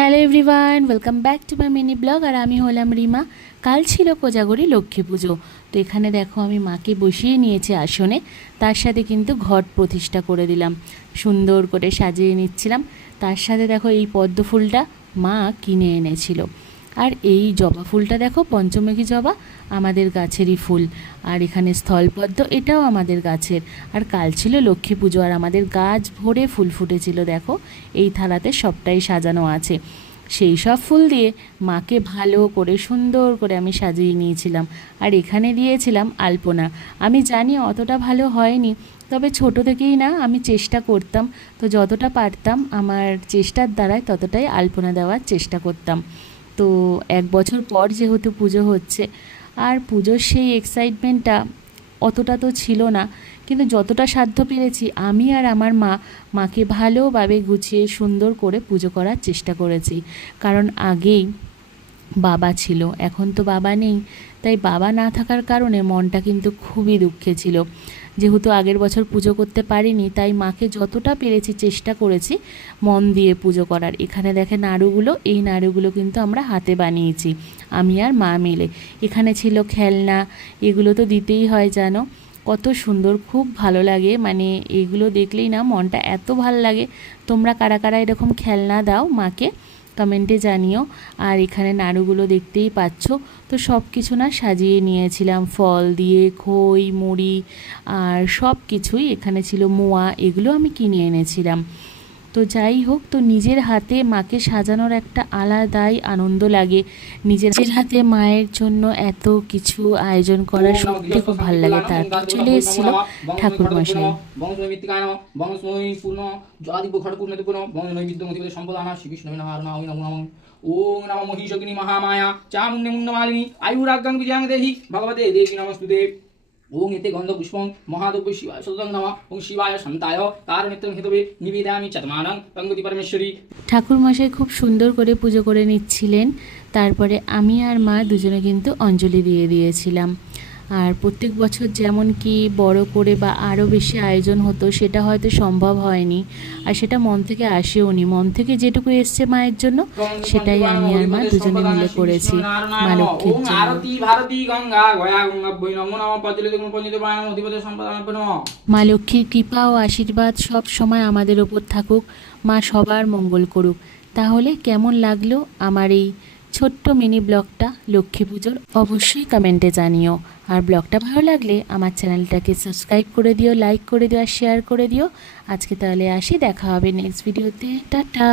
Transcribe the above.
Hello everyone, welcome back to my mini blog. আর আমি হলাম রিমা। কাল ছিল কোজাগরি লক্ষ্মী পুজো। তো এখানে দেখো আমি মাকে বসিয়ে নিয়েছি আসনে, তার সাথে কিন্তু ঘট প্রতিষ্ঠা করে দিলাম, সুন্দর করে সাজিয়ে নিচ্ছিলাম। তার সাথে দেখো এই পদ্ম ফুলটা মা কিনে এনেছিল, আর এই জবা ফুলটা দেখো পঞ্চমুখী জবা, আমাদের গাছেরই ফুল। আর এখানে স্থলপদ্ম, এটাও আমাদের গাছের। আর কাল ছিল লক্ষ্মী পুজো, আর আমাদের গাছ ভরে ফুল ফুটেছিল। দেখো এই থালাতে সবটাই সাজানো আছে। সেই সব ফুল দিয়ে মাকে ভালো করে সুন্দর করে আমি সাজিয়ে নিয়েছিলাম। আর এখানে দিয়েছিলাম আলপনা। আমি জানি অতটা ভালো হয়নি, তবে ছোট থেকেই না আমি চেষ্টা করতাম, তো যতটা পারতাম আমার চেষ্টার দ্বারাই ততটাই আলপনা দেওয়ার চেষ্টা করতাম। তো এক বছর পর যেহেতু পুজো হচ্ছে, আর পুজোর সেই এক্সাইটমেন্টটা অতটা তো ছিল না, কিন্তু যতটা সাধ্য পেরেছি আমি আর আমার মাকে ভালোভাবে গুছিয়ে সুন্দর করে পুজো করার চেষ্টা করেছি। কারণ আগেই বাবা ছিল, এখন তো বাবা নেই, তাই বাবা না থাকার কারণে মনটা কিন্তু খুবই দুঃখে ছিল। যেহেতু আগের বছর পুজো করতে পারিনি, তাই মাকে যতটা পেরেছি চেষ্টা করেছি মন দিয়ে পুজো করার। এখানে দেখে নাড়ুগুলো, এই নাড়ুগুলো কিন্তু আমরা হাতে বানিয়েছি আমি আর মা মিলে। এখানে ছিল খেলনা, এগুলো তো দিতেই হয় জানো, কত সুন্দর, খুব ভালো লাগে। মানে এগুলো দেখলেই না মনটা এত ভালো লাগে। তোমরা কারা কারা এরকম খেলনা দাও মাকে, কমেন্টে জানিও। আর এখানে নাড়ুগুলো দেখতেই পাচ্ছ, তো সব কিছু না সাজিয়ে নিয়েছিলাম ফল দিয়ে, খই মুড়ি আর সব কিছুই। এখানে ছিল মোয়া, এগুলো আমি কিনে এনেছিলাম। তো যাই হোক, তো নিজের হাতে মাকে সাজানোর একটা আলাদাই আনন্দ লাগে। নিজের হাতে মায়ের জন্য এত কিছু আয়োজন করা সত্যি খুব ভালো লাগে। তারপর চলে এসেছিল ঠাকুরমশাই। ওম নমো মহিষগ্নি মহামায়া চামুণ্ডমুণ্ডমালিনী আয়ুরাজ্ঞাং বিজয়াং দেহি ভগবতে দেবী নমস্তুতে। ওং এতে গন্ধ পুষ্পং মহাদব্য শিবায় সদং নমঃ ওং শিবায় শান্তায় তার নেত্রং হেতবে নিবেদয়ামি চতমানং তঙ্গতি পরমেশ্বরী। ঠাকুরমশাই খুব সুন্দর করে পুজো করে নিচ্ছিলেন। তারপরে আমি আর মা দুজনে কিন্তু অঞ্জলি দিয়ে দিয়েছিলাম। আর প্রত্যেক বছর যেমন কি বড় করে বা আরও বেশি আয়োজন হতো, সেটা হয়তো সম্ভব হয়নি, আর সেটা মন থেকে আসেওনি। মন থেকে যেটুকু এসছে মায়ের জন্য, সেটাই আমি আর মা দুজনে মিলে করেছি মা লক্ষ্মীর জন্য। মা লক্ষ্মীর কৃপা ও আশীর্বাদ সব সময় আমাদের ওপর থাকুক, মা সবার মঙ্গল করুক। তাহলে কেমন লাগলো আমার এই ছোট্ট মিনি ব্লগটা লক্ষ্মী পুজোর, অবশ্যই কমেন্টে জানিও। আর ব্লগটা ভালো লাগলে আমার চ্যানেলটাকে সাবস্ক্রাইব করে দিও, লাইক করে দিও আর শেয়ার করে দিও। আজকে তাহলে আসি, দেখা হবে নেক্সট ভিডিওতে। টাটা।